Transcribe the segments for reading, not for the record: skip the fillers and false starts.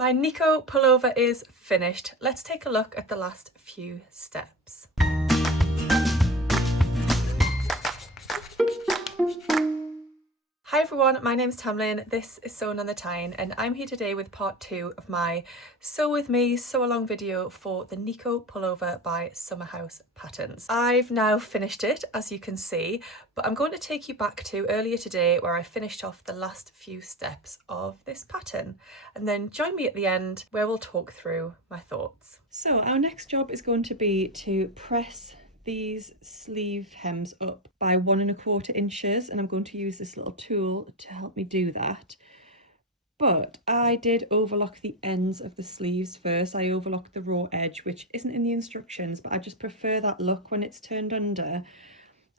My Nico pullover is finished. Let's take a look at the last few steps. Hi everyone, my name's Tamlyn, this is Sewn on the Tyne, and I'm here today with part 2 of my Sew With Me sew along video for the Nico pullover by Summerhaus Patterns. I've now finished it, as you can see, but I'm going to take you back to earlier today where I finished off the last few steps of this pattern, and then join me at the end where we'll talk through my thoughts. So our next job is going to be to press these sleeve hems up by 1 1/4 inches, and I'm going to use this little tool to help me do that. But I did overlock the ends of the sleeves first. I overlocked the raw edge, which isn't in the instructions, but I just prefer that look when it's turned under.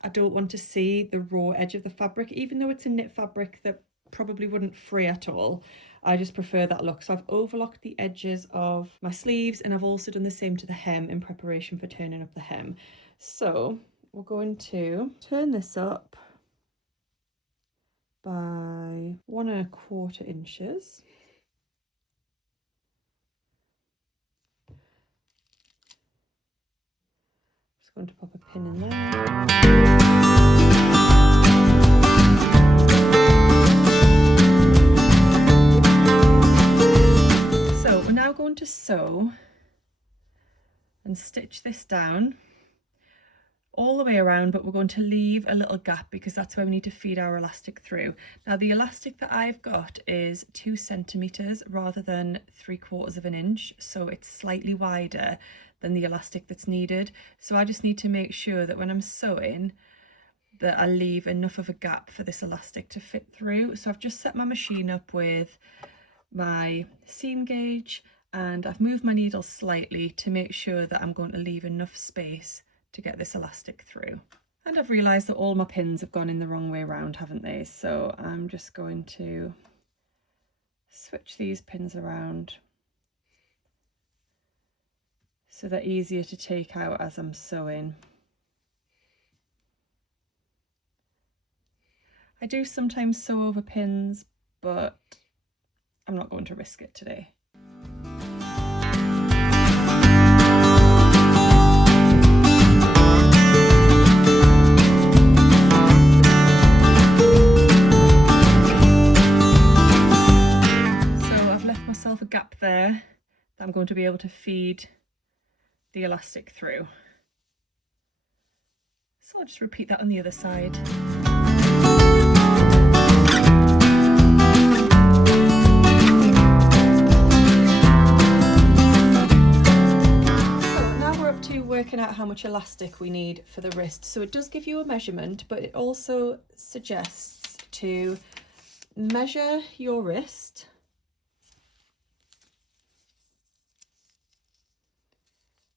I don't want to see the raw edge of the fabric, even though it's a knit fabric that probably wouldn't fray at all. I just prefer that look. So I've overlocked the edges of my sleeves, and I've also done the same to the hem in preparation for turning up the hem. So we're going to turn this up by 1 1/4 inches. Just going to pop a pin in there. So we're now going to sew and stitch this down all the way around, but we're going to leave a little gap because that's where we need to feed our elastic through. Now the elastic that I've got is 2 centimeters rather than 3/4 inch, so it's slightly wider than the elastic that's needed. So I just need to make sure that when I'm sewing that I leave enough of a gap for this elastic to fit through. So I've just set my machine up with my seam gauge, and I've moved my needle slightly to make sure that I'm going to leave enough space to get this elastic through. And I've realised that all my pins have gone in the wrong way around, haven't they? So I'm just going to switch these pins around so they're easier to take out as I'm sewing. I do sometimes sew over pins, but I'm not going to risk it today. A gap there that I'm going to be able to feed the elastic through. So I'll just repeat that on the other side. So now we're up to working out how much elastic we need for the wrist. So it does give you a measurement, but it also suggests to measure your wrist .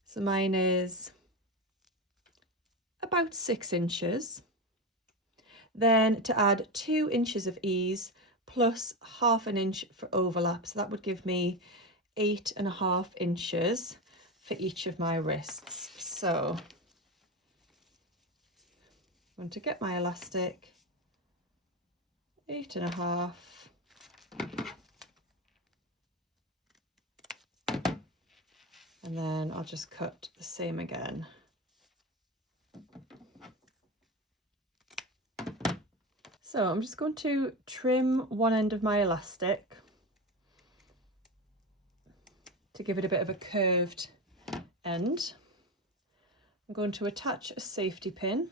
So mine is about 6 inches. Then to add 2 inches of ease plus 1/2 inch for overlap. So that would give me 8 1/2 inches for each of my wrists. So I'm going to get my elastic, 8 1/2. And then I'll just cut the same again. So I'm just going to trim one end of my elastic to give it a bit of a curved end. I'm going to attach a safety pin.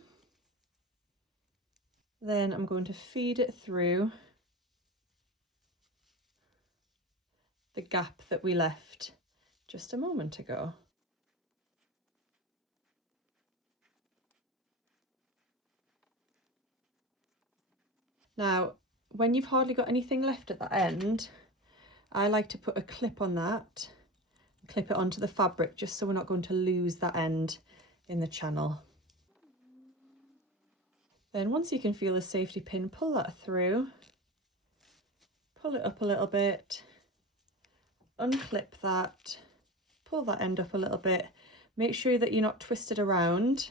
Then I'm going to feed it through the gap that we left just a moment ago. Now, when you've hardly got anything left at that end, I like to put a clip on that, clip it onto the fabric just so we're not going to lose that end in the channel. Then once you can feel the safety pin, pull that through, pull it up a little bit, unclip that, pull that end up a little bit, make sure that you're not twisted around.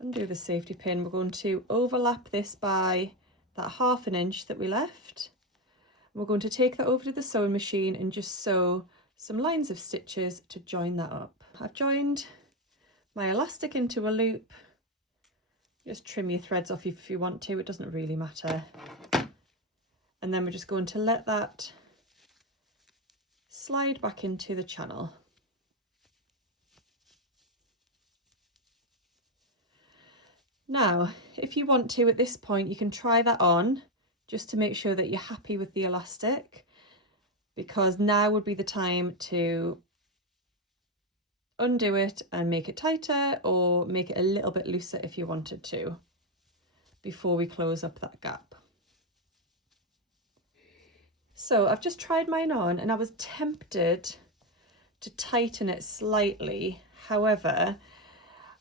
Undo the safety pin. We're going to overlap this by that 1/2 inch that we left. We're going to take that over to the sewing machine and just sew some lines of stitches to join that up. I've joined my elastic into a loop. Just trim your threads off if you want to, it doesn't really matter. And then we're just going to let that slide back into the channel. Now, if you want to at this point, you can try that on just to make sure that you're happy with the elastic, because now would be the time to undo it and make it tighter or make it a little bit looser if you wanted to, before we close up that gap. So I've just tried mine on and I was tempted to tighten it slightly. However,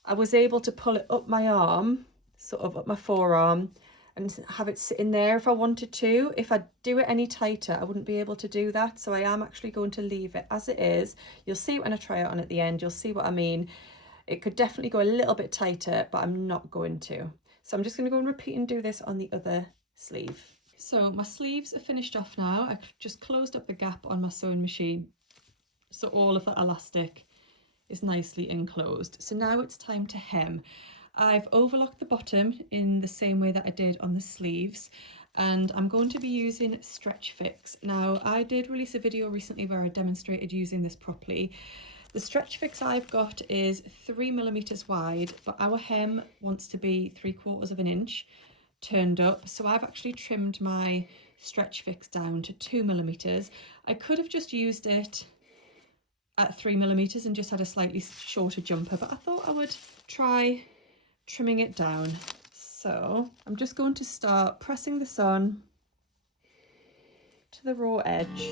I was able to pull it up my arm, sort of up my forearm, and have it sit in there if I wanted to. If I do it any tighter, I wouldn't be able to do that. So I am actually going to leave it as it is. You'll see when I try it on at the end, you'll see what I mean. It could definitely go a little bit tighter, but I'm not going to. So I'm just going to go and repeat and do this on the other sleeve. So my sleeves are finished off now. I just closed up the gap on my sewing machine, so all of that elastic is nicely enclosed. So now it's time to hem. I've overlocked the bottom in the same way that I did on the sleeves, and I'm going to be using Stretch Fix. Now, I did release a video recently where I demonstrated using this properly. The Stretch Fix I've got is 3mm wide, but our hem wants to be 3/4 of an inch turned up, so I've actually trimmed my Stretch Fix down to 2mm. I could have just used it at 3mm and just had a slightly shorter jumper, but I thought I would try trimming it down. So I'm just going to start pressing this on to the raw edge.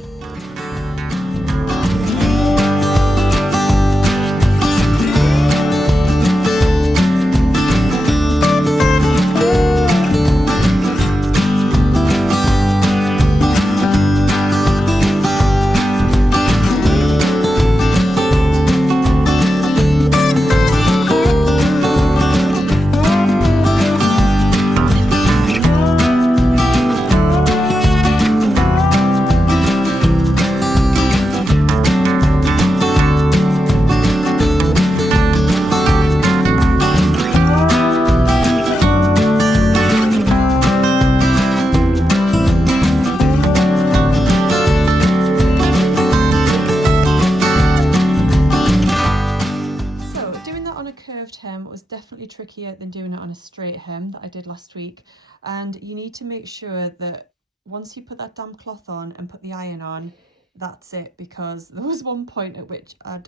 Trickier than doing it on a straight hem that I did last week, and you need to make sure that once you put that damp cloth on and put the iron on, that's it, because there was one point at which I'd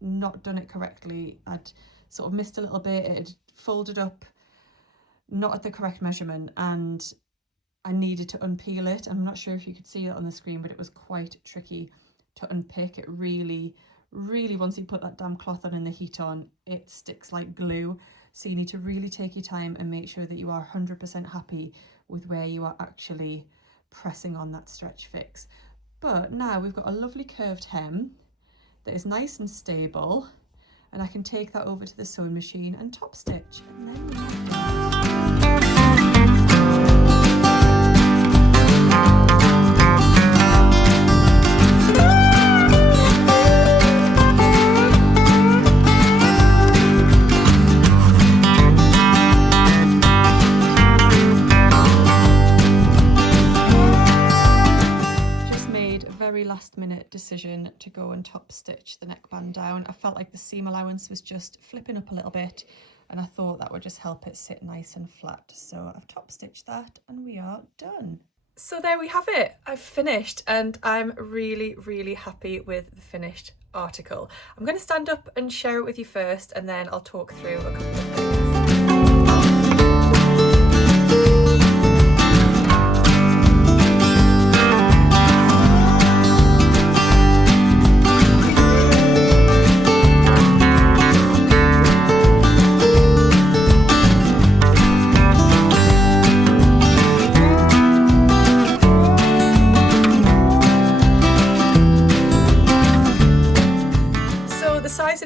not done it correctly. I'd sort of missed a little bit, it had folded up not at the correct measurement, and I needed to unpeel it. I'm not sure if you could see it on the screen, but it was quite tricky to unpick. It really, once you put that damp cloth on and the heat on, it sticks like glue. So you need to really take your time and make sure that you are 100% happy with where you are actually pressing on that Stretch Fix. But now we've got a lovely curved hem that is nice and stable, and I can take that over to the sewing machine and top stitch, and then we're done. Last minute decision to go and top stitch the neckband down. I felt like the seam allowance was just flipping up a little bit, and I thought that would just help it sit nice and flat. So I've top stitched that and we are done. So there we have it. I've finished, and I'm really happy with the finished article. I'm going to stand up and share it with you first, and then I'll talk through a couple of things.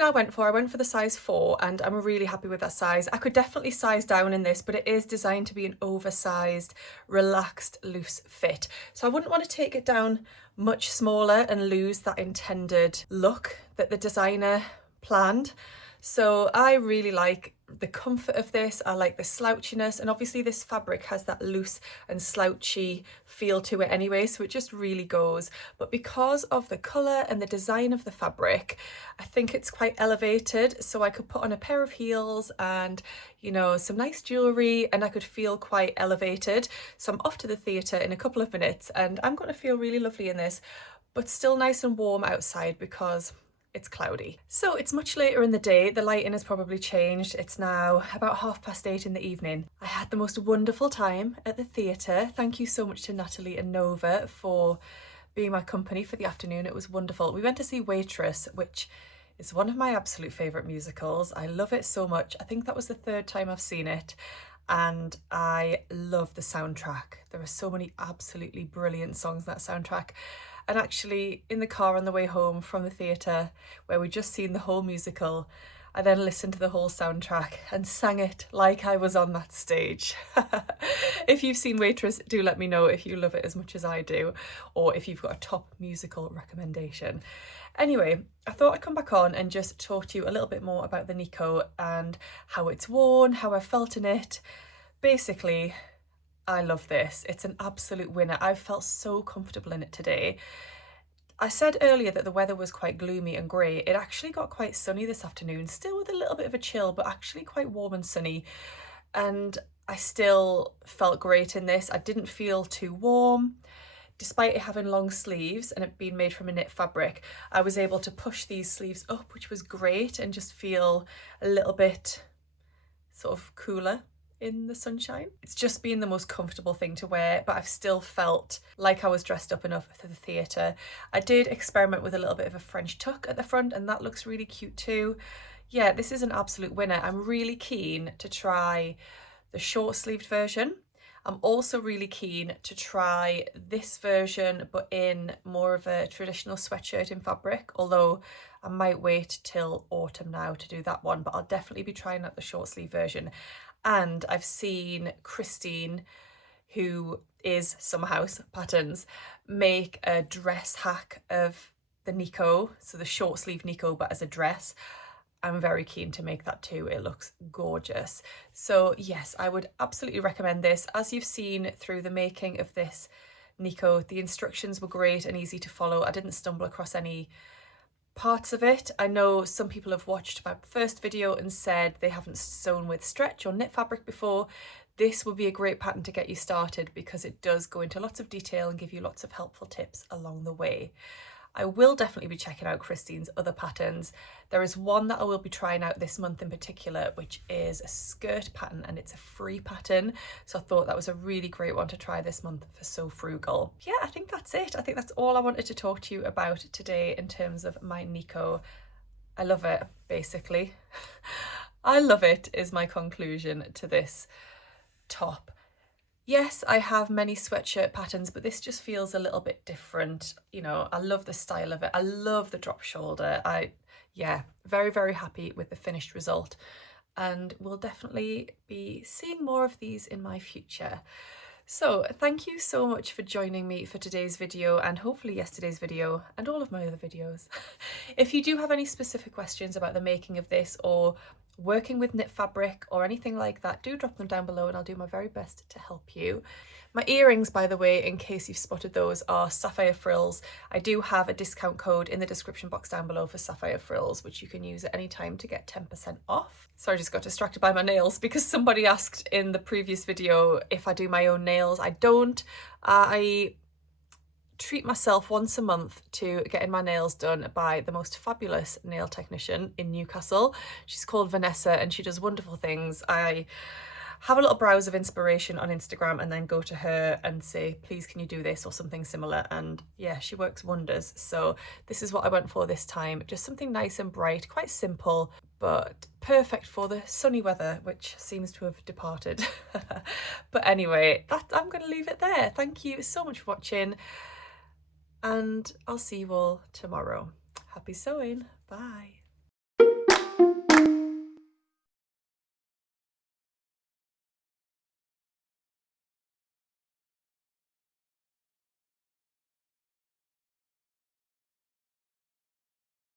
I went for the size 4, and I'm really happy with that size. I could definitely size down in this, but it is designed to be an oversized, relaxed, loose fit. So I wouldn't want to take it down much smaller and lose that intended look that the designer planned. So I really like the comfort of this. I like the slouchiness, and obviously this fabric has that loose and slouchy feel to it anyway, so it just really goes. But because of the colour and the design of the fabric, I think it's quite elevated, so I could put on a pair of heels and, you know, some nice jewellery, and I could feel quite elevated. So I'm off to the theatre in a couple of minutes, and I'm going to feel really lovely in this, but still nice and warm outside because it's cloudy. So it's much later in the day. The lighting has probably changed. It's now about 8:30 in the evening. I had the most wonderful time at the theatre. Thank you so much to Natalie and Nova for being my company for the afternoon. It was wonderful. We went to see Waitress, which is one of my absolute favourite musicals. I love it so much. I think that was the 3rd time I've seen it, and I love the soundtrack. There are so many absolutely brilliant songs in that soundtrack. And actually, in the car on the way home from the theatre, where we'd just seen the whole musical, I then listened to the whole soundtrack and sang it like I was on that stage. If you've seen Waitress, do let me know if you love it as much as I do, or if you've got a top musical recommendation. Anyway, I thought I'd come back on and just talk to you a little bit more about the Nico and how it's worn, how I felt in it. Basically, I love this. It's an absolute winner. I felt so comfortable in it today. I said earlier that the weather was quite gloomy and grey. It actually got quite sunny this afternoon, still with a little bit of a chill, but actually quite warm and sunny. And I still felt great in this. I didn't feel too warm. Despite it having long sleeves and it being made from a knit fabric, I was able to push these sleeves up, which was great, and just feel a little bit sort of cooler in the sunshine. It's just been the most comfortable thing to wear, but I've still felt like I was dressed up enough for the theatre. I did experiment with a little bit of a French tuck at the front, and that looks really cute too. Yeah, this is an absolute winner. I'm really keen to try the short sleeved version. I'm also really keen to try this version, but in more of a traditional sweatshirt in fabric, although I might wait till autumn now to do that one, but I'll definitely be trying out the short sleeve version. And I've seen Christine, who is Summerhaus Patterns, make a dress hack of the Nico, so the short sleeve Nico, but as a dress. I'm very keen to make that too. It looks gorgeous. So yes, I would absolutely recommend this. As you've seen through the making of this Nico, the instructions were great and easy to follow. I didn't stumble across any parts of it. I know some people have watched my first video and said they haven't sewn with stretch or knit fabric before. This would be a great pattern to get you started because it does go into lots of detail and give you lots of helpful tips along the way. I will definitely be checking out Christine's other patterns. There is one that I will be trying out this month in particular, which is a skirt pattern, and it's a free pattern. So I thought that was a really great one to try this month for So Frugal. Yeah, I think that's it. I think that's all I wanted to talk to you about today in terms of my Nico. I love it, basically. I love it is my conclusion to this top. Yes, I have many sweatshirt patterns, but this just feels a little bit different. You know, I love the style of it. I love the drop shoulder. Yeah, very, very happy with the finished result. And we'll definitely be seeing more of these in my future. So thank you so much for joining me for today's video and hopefully yesterday's video and all of my other videos. If you do have any specific questions about the making of this or working with knit fabric or anything like that, do drop them down below and I'll do my very best to help you. My earrings, by the way, in case you've spotted those, are Sapphire Frills. I do have a discount code in the description box down below for Sapphire Frills, which you can use at any time to get 10% off. Sorry, I just got distracted by my nails because somebody asked in the previous video if I do my own nails. I don't. I treat myself once a month to getting my nails done by the most fabulous nail technician in Newcastle. She's called Vanessa and she does wonderful things. I have a little browse of inspiration on Instagram and then go to her and say, please can you do this or something similar, and yeah, she works wonders. So this is what I went for this time, just something nice and bright, quite simple, but perfect for the sunny weather, which seems to have departed. But anyway, I'm going to leave it there. Thank you so much for watching and I'll see you all tomorrow. Happy sewing. Bye.